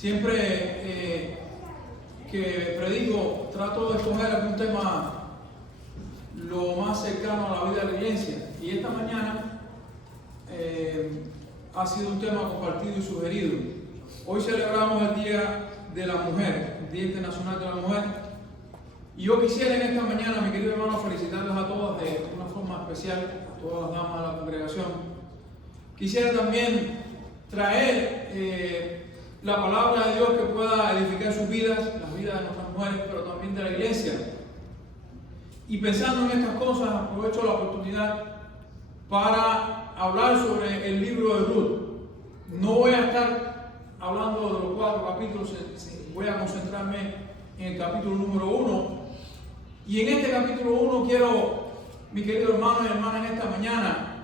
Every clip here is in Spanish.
Siempre que predico, trato de escoger algún tema lo más cercano a la vida de la iglesia. Y esta mañana ha sido un tema compartido y sugerido. Hoy celebramos el Día de la Mujer, el Día Internacional de la Mujer. Y yo quisiera en esta mañana, mi querido hermano, felicitarles a todas de una forma especial, a todas las damas de la congregación. Quisiera también traer la palabra de Dios que pueda edificar sus vidas, las vidas de nuestras mujeres, pero también de la iglesia. Y pensando en estas cosas, aprovecho la oportunidad para hablar sobre el libro de Ruth. No voy a estar hablando de los 4 capítulos, voy a concentrarme en el capítulo número 1. Y en este capítulo 1 quiero, mi querido hermano y hermana, en esta mañana,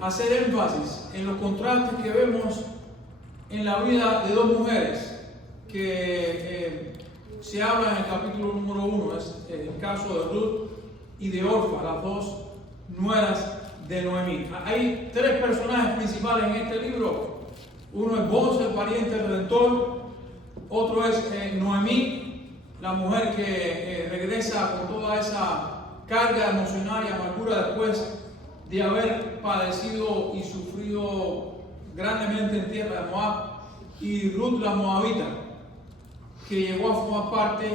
hacer énfasis en los contrastes que vemos en la vida de 2 mujeres que se habla en el capítulo número 1. Es el caso de Ruth y de Orfa, las 2 nueras de Noemí. Hay 3 personajes principales en este libro. Uno es Boaz, el pariente del Redentor. Otro es Noemí, la mujer que regresa con toda esa carga emocional y amargura después de haber padecido y sufrido grandemente en tierra de Moab. Y Ruth, la moabita, que llegó a formar parte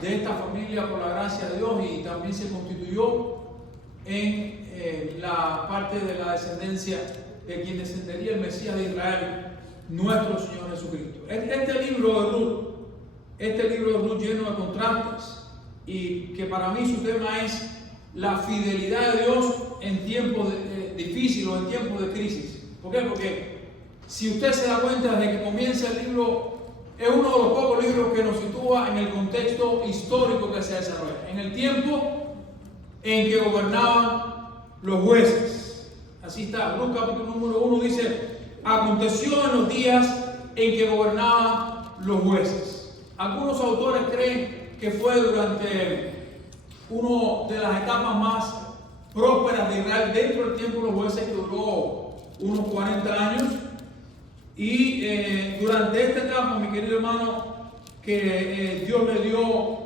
de esta familia por la gracia de Dios y también se constituyó en la parte de la descendencia de quien descendería el Mesías de Israel, nuestro Señor Jesucristo. Este libro de Ruth lleno de contrastes, y que para mí su tema es la fidelidad de Dios en tiempos difíciles o en tiempos de crisis. ¿Por qué? Porque si usted se da cuenta desde que comienza el libro, es uno de los pocos libros que nos sitúa en el contexto histórico que se desarrolla, en el tiempo en que gobernaban los jueces. Así está, Ruth capítulo número 1 dice: aconteció en los días en que gobernaban los jueces. Algunos autores creen que fue durante una de las etapas más prósperas de Israel dentro del tiempo de los jueces, que duró unos 40 años. Y durante esta etapa, mi querido hermano, que Dios le dio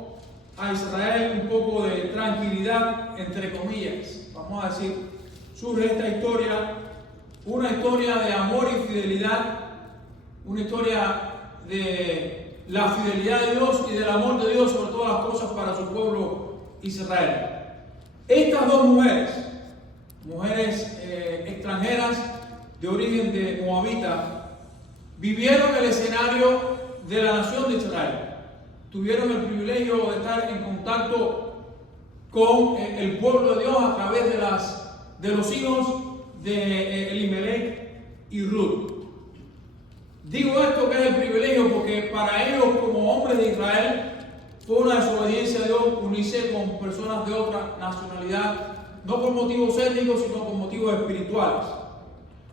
a Israel un poco de tranquilidad, entre comillas, vamos a decir, surge esta historia, una historia de amor y fidelidad, una historia de la fidelidad de Dios y del amor de Dios sobre todas las cosas para su pueblo Israel. Estas 2 mujeres extranjeras de origen de moabita, vivieron el escenario de la nación de Israel. Tuvieron el privilegio de estar en contacto con el pueblo de Dios a través de los hijos de Elimelech y Ruth. Digo esto que es el privilegio porque para ellos, como hombres de Israel, fue una desobediencia a Dios unirse con personas de otra nacionalidad, no por motivos étnicos, sino por motivos espirituales.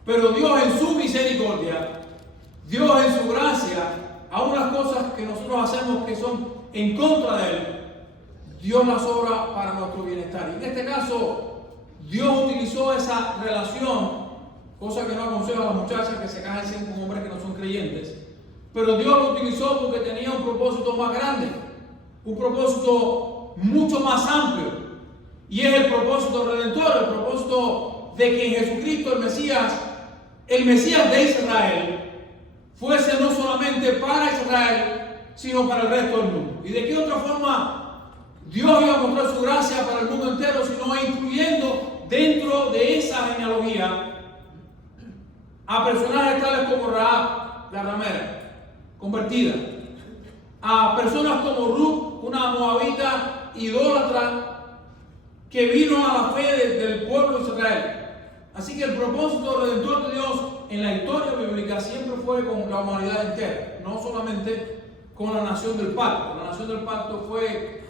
Pero Dios en su misericordia, Dios en su gracia, aun las cosas que nosotros hacemos que son en contra de Él, Dios las obra para nuestro bienestar. Y en este caso, Dios utilizó esa relación, cosa que no aconsejo a las muchachas que se casen con hombres que no son creyentes, pero Dios lo utilizó porque tenía un propósito más grande, un propósito mucho más amplio, y es el propósito redentor, el propósito de que en Jesucristo el Mesías de Israel, fuese no solamente para Israel, sino para el resto del mundo. ¿Y de qué otra forma Dios iba a mostrar su gracia para el mundo entero, sino incluyendo dentro de esa genealogía a personajes tales como Rahab, la ramera, convertida, a personas como Ruth, una moabita idólatra que vino a la fe del pueblo de Israel? Así que el propósito redentor de Dios en la historia bíblica siempre fue con la humanidad entera, no solamente con la nación del pacto. La nación del pacto fue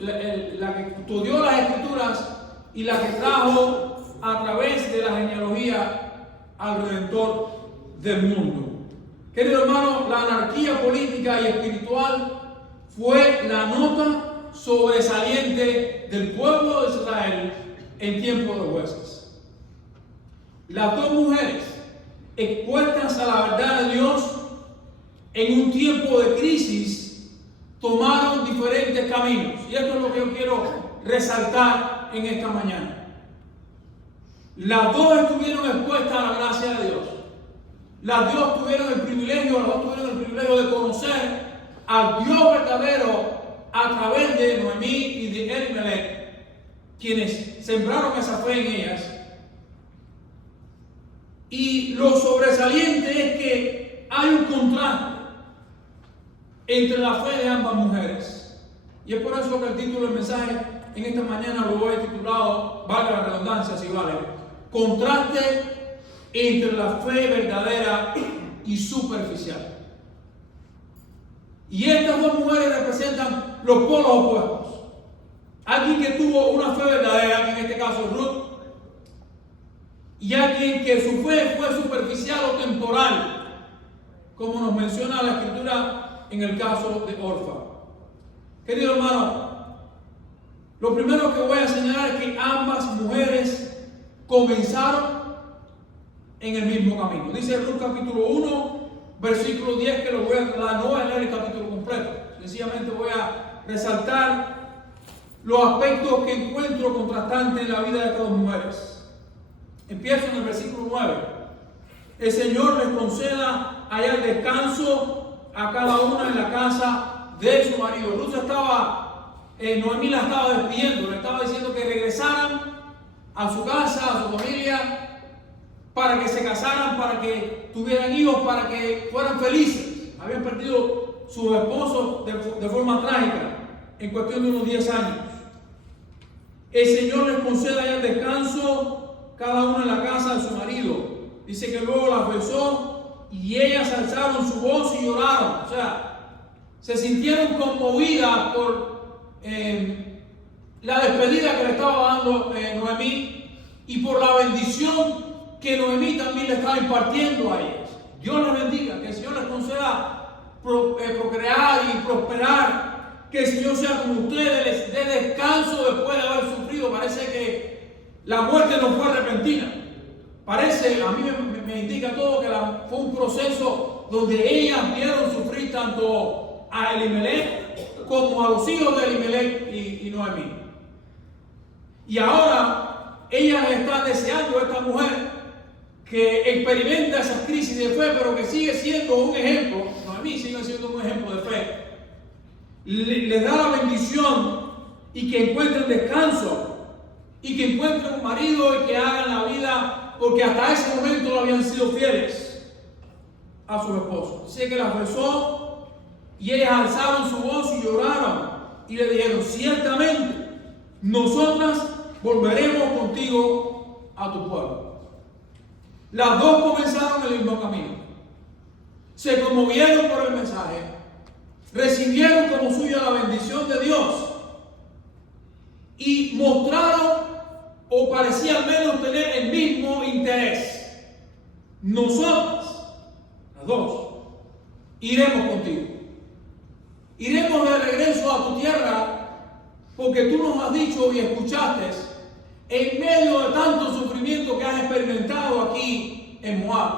la que estudió las escrituras y la que trajo a través de la genealogía al Redentor del mundo. Querido hermano, la anarquía política y espiritual fue la nota sobresaliente del pueblo de Israel en tiempo de jueces. Las 2 mujeres expuestas a la verdad de Dios en un tiempo de crisis, tomaron diferentes caminos. Y esto es lo que yo quiero resaltar en esta mañana. Las dos estuvieron expuestas a la gracia de Dios. Las dos tuvieron el privilegio de conocer al Dios verdadero a través de Noemí y de Elimelech, quienes sembraron esa fe en ellas. Y lo sobresaliente es que hay un contraste entre la fe de ambas mujeres. Y es por eso que el título del mensaje en esta mañana lo he titulado, valga la redundancia si vale, contraste entre la fe verdadera y superficial. Y estas dos mujeres representan los polos opuestos. Alguien que tuvo una fe verdadera, que en este caso es Ruth, y alguien que su fe fue superficial o temporal, como nos menciona la Escritura en el caso de Orfa. Querido hermano, lo primero que voy a señalar es que ambas mujeres comenzaron en el mismo camino. Dice Ruth capítulo 1, versículo 10, que lo voy a trasladar, no voy a leer el capítulo completo, sencillamente voy a resaltar los aspectos que encuentro contrastantes en la vida de estas dos mujeres. Empiezo en el versículo 9. El Señor les conceda hallar descanso a cada una en la casa de su marido. Ruth Noemí la estaba despidiendo, le estaba diciendo que regresaran a su casa, a su familia, para que se casaran, para que tuvieran hijos, para que fueran felices. Habían perdido sus esposos de forma trágica en cuestión de unos 10 años. El Señor les conceda ya descanso cada una en la casa de su marido. Dice que luego las besó y ellas alzaron su voz y lloraron. O sea, se sintieron conmovidas por la despedida que le estaba dando Noemí y por la bendición que Noemí también le estaba impartiendo a ellas. Dios les bendiga, que el Señor les conceda procrear y prosperar, que el Señor sea con ustedes, les dé descanso después de haber sufrido. Parece que la muerte no fue repentina. Parece, a mí me indica todo que fue un proceso donde ellas vieron sufrir tanto a Elimelech como a los hijos de Elimelech y Noemí. Y ahora ellas están deseando, esta mujer, que experimenta esas crisis de fe, pero que sigue siendo un ejemplo. Noemí sigue siendo un ejemplo de fe. Les da la bendición y que encuentren descanso y que encuentren un marido y que hagan la vida, porque hasta ese momento no habían sido fieles a sus esposos. Así que las besó y ellas alzaron su voz y lloraron y le dijeron: ciertamente nosotras volveremos contigo a tu pueblo. Las dos comenzaron el mismo camino, se conmovieron por el mensaje, recibieron como suya la bendición de Dios y mostraron, o parecía al menos tener, el mismo interés. Nosotras, las dos, iremos contigo. Iremos de regreso a tu tierra, porque tú nos has dicho y escuchaste, en medio de tanto sufrimiento que has experimentado aquí en Moab,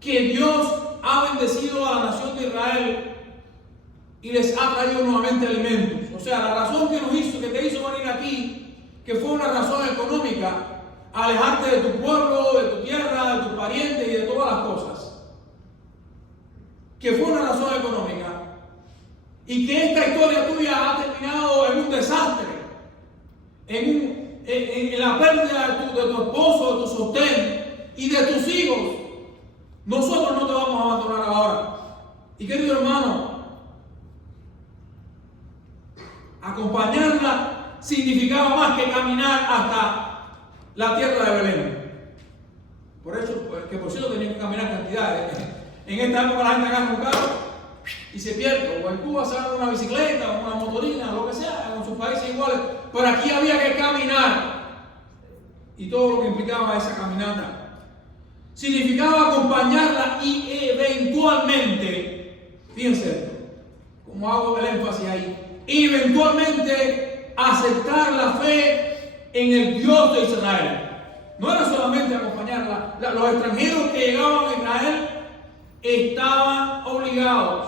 que Dios ha bendecido a la nación de Israel y les ha traído nuevamente alimentos. O sea, la razón que te hizo venir aquí, que fue una razón económica, alejarte de tu pueblo, de tu tierra, de tus parientes y de todas las cosas, que fue una razón económica, y que esta historia tuya ha terminado en un desastre, en la pérdida de tu esposo, de tu sostén y de tus hijos. Nosotros no te vamos a abandonar ahora. Y querido hermano, acompañarla significaba más que caminar hasta la tierra de Belén. Por eso, que por cierto tenían que caminar cantidades. En esta época la gente agarra un carro y se pierde. O en Cuba se agarra una bicicleta o una motorina, lo que sea, en sus países iguales. Pero aquí había que caminar. Y todo lo que implicaba esa caminata significaba acompañarla y eventualmente, fíjense esto, como hago el énfasis ahí, eventualmente aceptar la fe en el Dios de Israel. No era solamente acompañarla. Los extranjeros que llegaban a Israel estaban obligados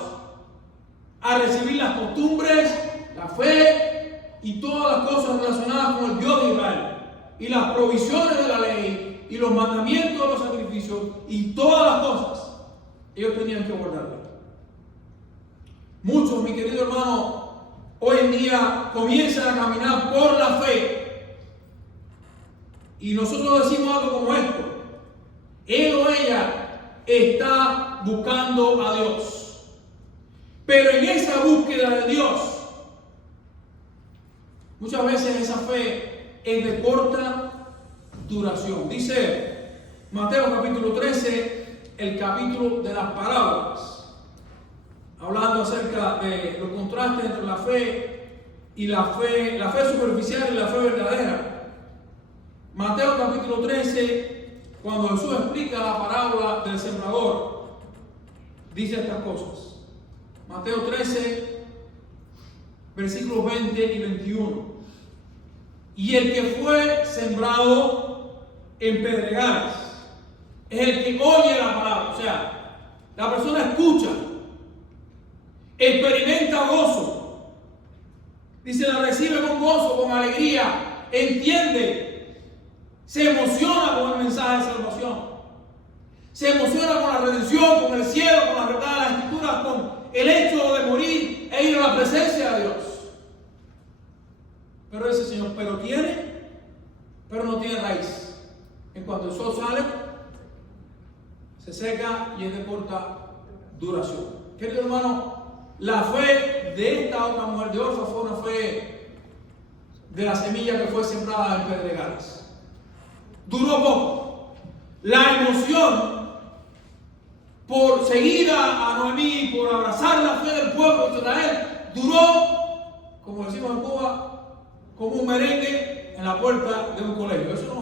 a recibir las costumbres, la fe y todas las cosas relacionadas con el Dios de Israel, y las provisiones de la ley, y los mandamientos de los sacrificios, y todas las cosas. Ellos tenían que guardarlas. Muchos, mi querido hermano, hoy en día comienzan a caminar por la fe. Y nosotros decimos algo como esto: él o ella está buscando a Dios. Pero en esa búsqueda de Dios, muchas veces esa fe es de corta duración. Dice Mateo capítulo 13, el capítulo de las parábolas, hablando acerca de los contrastes entre la fe y la fe superficial y la fe verdadera. Mateo capítulo 13, cuando Jesús explica la parábola del sembrador, dice estas cosas. Mateo 13, versículos 20 y 21. Y el que fue sembrado en pedregales es el que oye la palabra. O sea, la persona escucha, experimenta gozo, dice, la recibe con gozo, con alegría, entiende, se emociona con el mensaje de salvación, se emociona con la redención, con el cielo, con la verdad de las escrituras, con el hecho de morir e ir a la presencia de Dios. Pero ese Señor, pero no tiene raíz. En cuanto el sol sale, se seca y es de corta duración. Querido hermano, la fe de esta otra mujer de Orfa fue una fe de la semilla que fue sembrada en pedregales. Duró poco. La emoción por seguir a Noemí, por abrazar la fe del pueblo de Israel, duró, como decimos en Cuba, como un merengue en la puerta de un colegio. Eso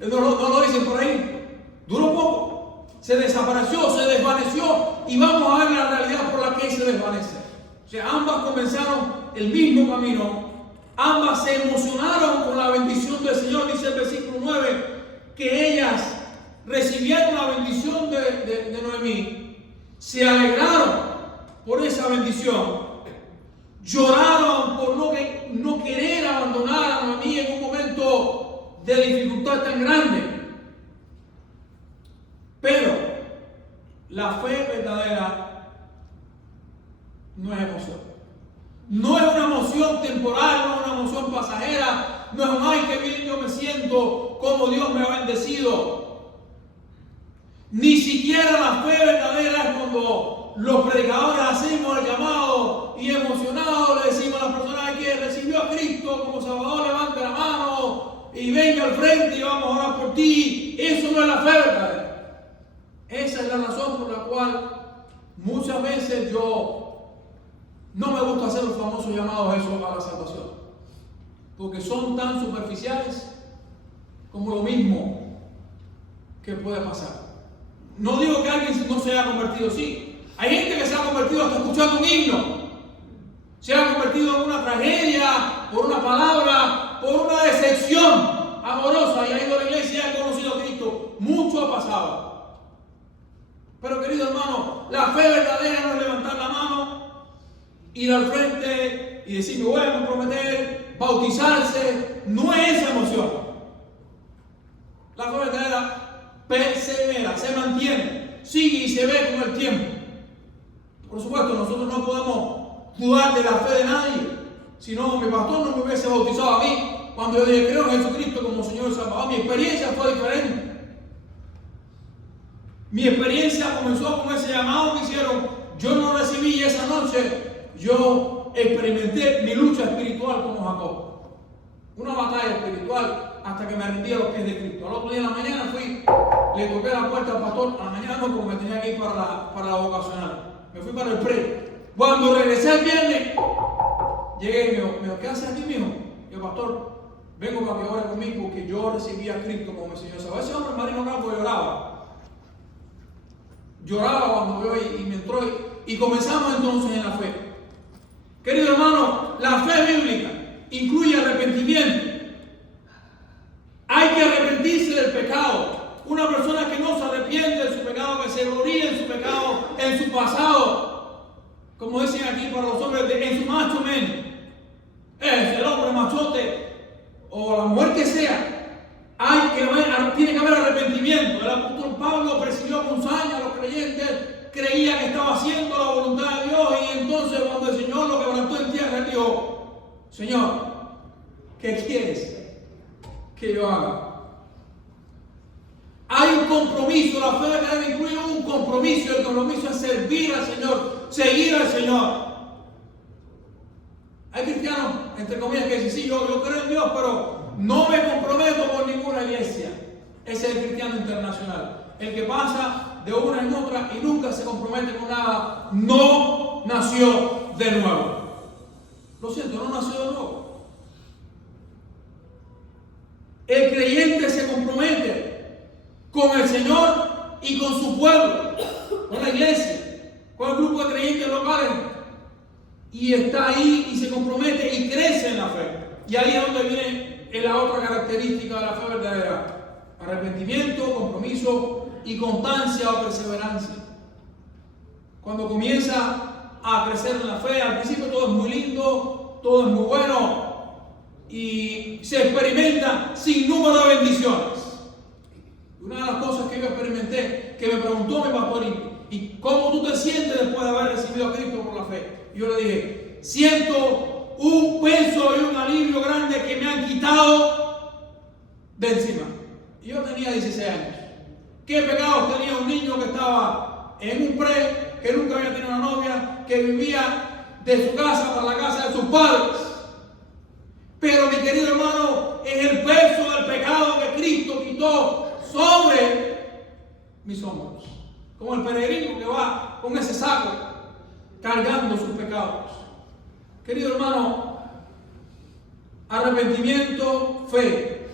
no lo dicen por ahí. Duró poco, se desapareció, se desvaneció, y vamos a ver la realidad por la que se desvanece. O sea, ambas comenzaron el mismo camino, ambas se emocionaron con la bendición del Señor. Dice el versículo 9 que ellas recibieron la bendición de Noemí, se alegraron por esa bendición, lloraron por no querer abandonar a Noemí en un momento de dificultad tan grande. Pero la fe verdadera no es emoción. No es una emoción temporal, no es una emoción pasajera, no es un ay que bien yo me siento, como Dios me ha bendecido. Ni siquiera la fe verdadera es cuando los predicadores hacemos el llamado y emocionados le decimos a las personas que recibió a Cristo como Salvador, levante la mano y venga al frente y vamos a orar por ti. Eso no es la fe verdadera. Esa es la razón por la cual muchas veces yo no me gusta hacer los famosos llamados esos a la salvación, porque son tan superficiales como lo mismo que puede pasar. No digo que alguien no se haya convertido, sí. Hay gente que se ha convertido hasta escuchando un himno. Se ha convertido en una tragedia, por una palabra, por una decepción amorosa, y ha ido a la iglesia y ha conocido a Cristo. Mucho ha pasado. Pero querido hermano, la fe verdadera no es levantar la mano, ir al frente y decir me voy a comprometer, bautizarse. No es esa emoción. La fe verdadera persevera, se mantiene, sigue y se ve con el tiempo. Por supuesto, nosotros no podemos dudar de la fe de nadie. Si no, mi pastor no me hubiese bautizado a mí cuando yo dije creo en Jesucristo como Señor y Salvador. Mi experiencia fue diferente. Mi experiencia comenzó con ese llamado que hicieron. Yo no recibí, y esa noche yo experimenté mi lucha espiritual como Jacob. Una batalla espiritual hasta que me rendí a los pies de Cristo. Al otro día en la mañana fui, le toqué la puerta al pastor. A la mañana no, como me tenía que ir para la vocacional. Me fui para el pre. Cuando regresé el viernes, llegué y me dijo, ¿qué haces aquí, mijo? Y yo, pastor, vengo para que ore conmigo porque yo recibí a Cristo como mi Señor. ¿Sabes? Ese hombre Marino Campo lloraba. Lloraba cuando vio y me entró. Y comenzamos entonces en la fe. Querido hermano, la fe bíblica incluye arrepentimiento. Hay que arrepentirse del pecado. Una una persona que no se arrepiente de su pecado, que se gloría en su pecado, en su pasado, como dicen aquí para los hombres, en su macho men, es el hombre machote o la mujer que sea. Tiene que haber arrepentimiento. El apóstol Pablo persiguió con saña a los creyentes, creía que estaba haciendo la voluntad de Dios, y entonces cuando el Señor lo quebrantó en tierra, él dijo: Señor, ¿qué quieres que yo haga? Hay un compromiso. La fe verdadera incluye un compromiso. El compromiso es servir al Señor, seguir al Señor. Hay cristianos, entre comillas, que dicen: sí, yo creo en Dios, pero no me comprometo con ninguna iglesia. Ese es el cristiano internacional. El que pasa de una en otra y nunca se compromete con nada, no nació de nuevo. Lo siento, no nació de nuevo. El creyente se compromete con el Señor y con su pueblo, con la iglesia, con el grupo de creyentes locales. Y está ahí y se compromete y crece en la fe. Y ahí es donde viene la otra característica de la fe verdadera: arrepentimiento, compromiso y constancia o perseverancia. Cuando comienza a crecer en la fe, al principio todo es muy lindo, todo es muy bueno y se experimenta sin número de bendiciones. Una de las cosas que yo experimenté, que me preguntó mi pastor: ¿y cómo tú te sientes después de haber recibido a Cristo por la fe? Y yo le dije: siento un peso y un alivio grande que me han quitado de encima. Y yo tenía 16 años. ¿Qué pecados tenía un niño que estaba en un pre, que nunca había tenido una novia, que vivía de su casa para la casa de sus padres? Pero, mi querido hermano, es el peso del pecado que Cristo quitó sobre mis hombros. Como el peregrino que va con ese saco cargando sus pecados. Querido hermano, arrepentimiento, fe,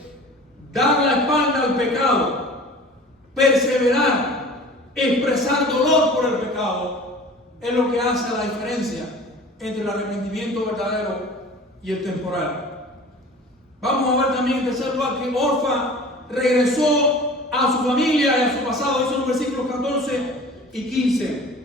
dar la espalda al pecado, perseverar, expresar dolor por el pecado, es lo que hace la diferencia entre el arrepentimiento verdadero y el temporal. Vamos a ver también en tercer lugar que Orfa regresó a su familia y a su pasado. Eso en los versículos 14 y 15.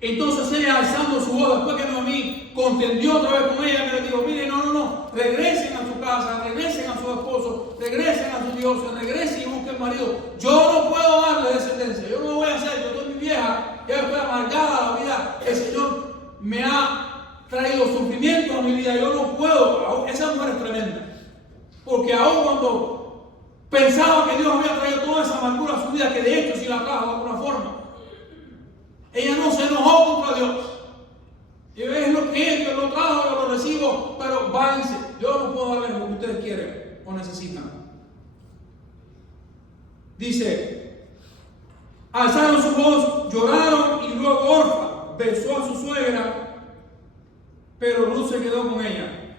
Entonces ella, alzando su voz, después que Noemí contendió otra vez con ella, que le dijo: mire, no, regresen a su casa, regresen a su esposo, regresen a sus dioses, regresen y busquen marido. Yo no puedo darle descendencia, yo no lo voy a hacer, yo soy mi vieja, ya estoy amargada la vida, el Señor me ha traído sufrimiento a mi vida, yo no puedo. Esa mujer es tremenda, porque aún cuando pensaba que Dios había traído toda esa amargura a su vida, que de hecho sí la trajo de alguna forma, ella no se enojó contra Dios. Y es lo que es, Dios lo trajo, yo lo recibo, pero váyanse. Yo no puedo darles lo que ustedes quieren o necesitan. Dice: alzaron su voz, lloraron, y luego Orfa besó a su suegra, pero Ruth se quedó con ella.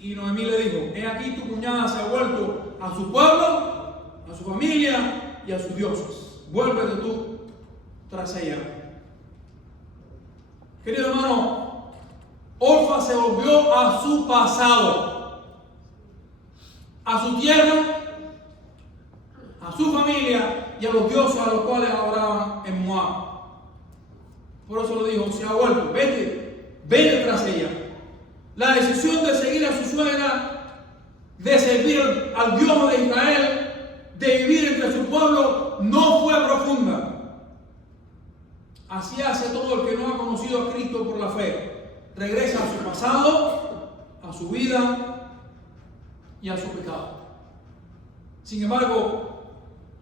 Y Noemí le dijo: he aquí tu cuñada se ha vuelto a su pueblo, a su familia y a sus dioses. Vuélvete tú tras ella. Querido hermano, Orfa se volvió a su pasado, a su tierra, a su familia y a los dioses a los cuales adoraban en Moab. Por eso le dijo: se ha vuelto, vete tras ella. La decisión de seguir a su suegra, de servir al Dios de Israel, de vivir entre su pueblo, no fue profunda. Así hace todo el que no ha conocido a Cristo por la fe. Regresa a su pasado, a su vida y a su pecado. Sin embargo,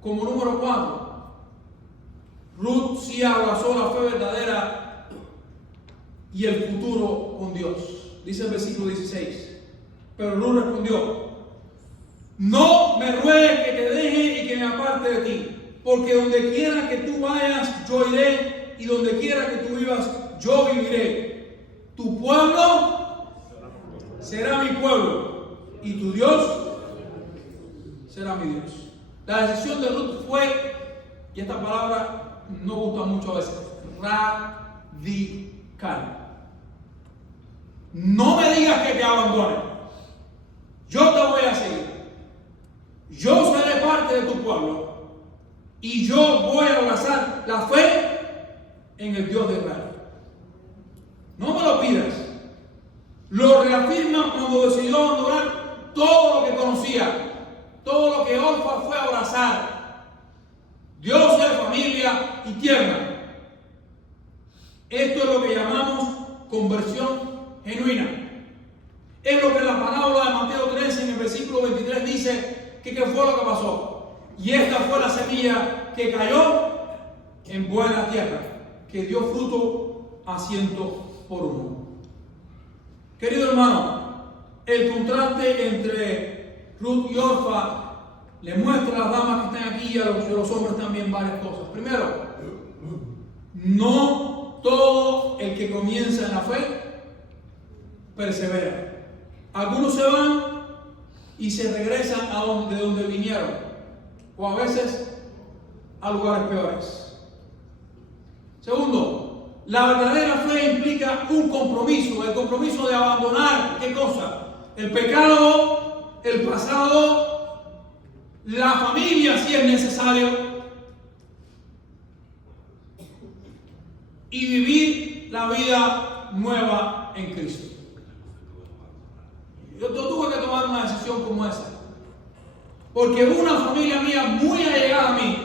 como número 4, Ruth sí abrazó la fe verdadera y el futuro con Dios. Dice el versículo 16. Pero Ruth respondió: no me ruegues que te deje y que me aparte de ti, porque donde quiera que tú vayas, yo iré, y donde quiera que tú vivas, yo viviré. Tu pueblo será mi pueblo, y tu Dios será mi Dios. La decisión de Ruth fue, y esta palabra no gusta mucho a veces, radical. No me digas que te abandone. Yo te voy a seguir. Yo seré parte de tu pueblo. y yo voy a abrazar la fe en el Dios de Israel. No me lo pidas. Lo reafirma cuando decidió abandonar todo lo que conocía, todo lo que Orfa fue a abrazar. Dios de familia y tierra. Esto es lo que llamamos conversión genuina. Es lo que la parábola de Mateo 13 en el versículo 23 dice que qué fue lo que pasó. Y esta fue la semilla que cayó en buena tierra, que dio fruto a 100%. Querido hermano, el contraste entre Ruth y Orfa le muestra a las damas que están aquí y a los hombres también varias cosas. Primero, no todo el que comienza en la fe persevera. Algunos se van y se regresan de donde vinieron, o a veces a lugares peores. Segundo, la verdadera fe implica un compromiso, el compromiso de abandonar, ¿qué cosa? El pecado, el pasado, la familia si es necesario, y vivir la vida nueva en Cristo. Yo tuve que tomar una decisión como esa, porque una familia mía muy allegada a mí,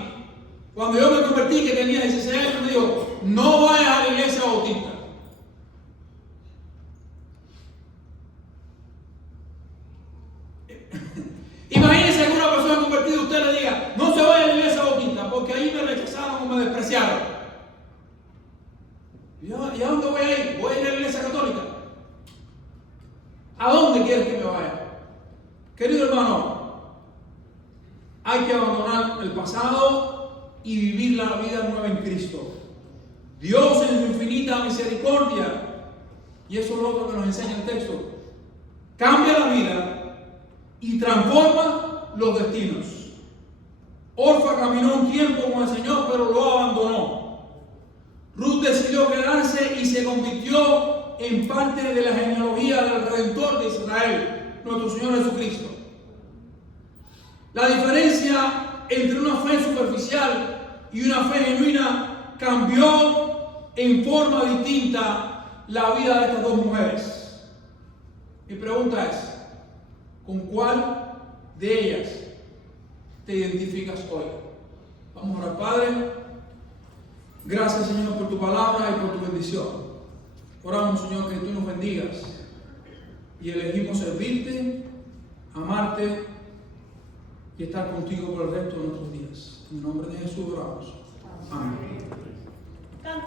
cuando yo me convertí, que tenía 16 años, me dijo: no vayas a la iglesia bautista. Imagínense que una persona convertida usted le diga: no se vaya a la iglesia bautista, porque ahí me rechazaron o me despreciaron. ¿Y a dónde voy a ir? ¿Voy a ir a la iglesia católica? ¿A dónde quieres que me vaya? Querido hermano, hay que abandonar el pasado y vivir la vida nueva en Cristo. Dios en su infinita misericordia, y eso es lo otro que nos enseña el texto, cambia la vida y transforma los destinos. Orfa caminó un tiempo con el Señor, pero lo abandonó. Ruth decidió quedarse y se convirtió en parte de la genealogía del Redentor de Israel, nuestro Señor Jesucristo. La diferencia entre una fe superficial y una fe genuina cambió en forma distinta la vida de estas dos mujeres. Mi pregunta es: ¿con cuál de ellas te identificas hoy? Vamos a orar. Padre, gracias, Señor, por tu palabra y por tu bendición. Oramos, Señor, que tú nos bendigas y elegimos servirte, amarte y estar contigo por el resto de nuestros días. En el nombre de Jesús oramos. Amén.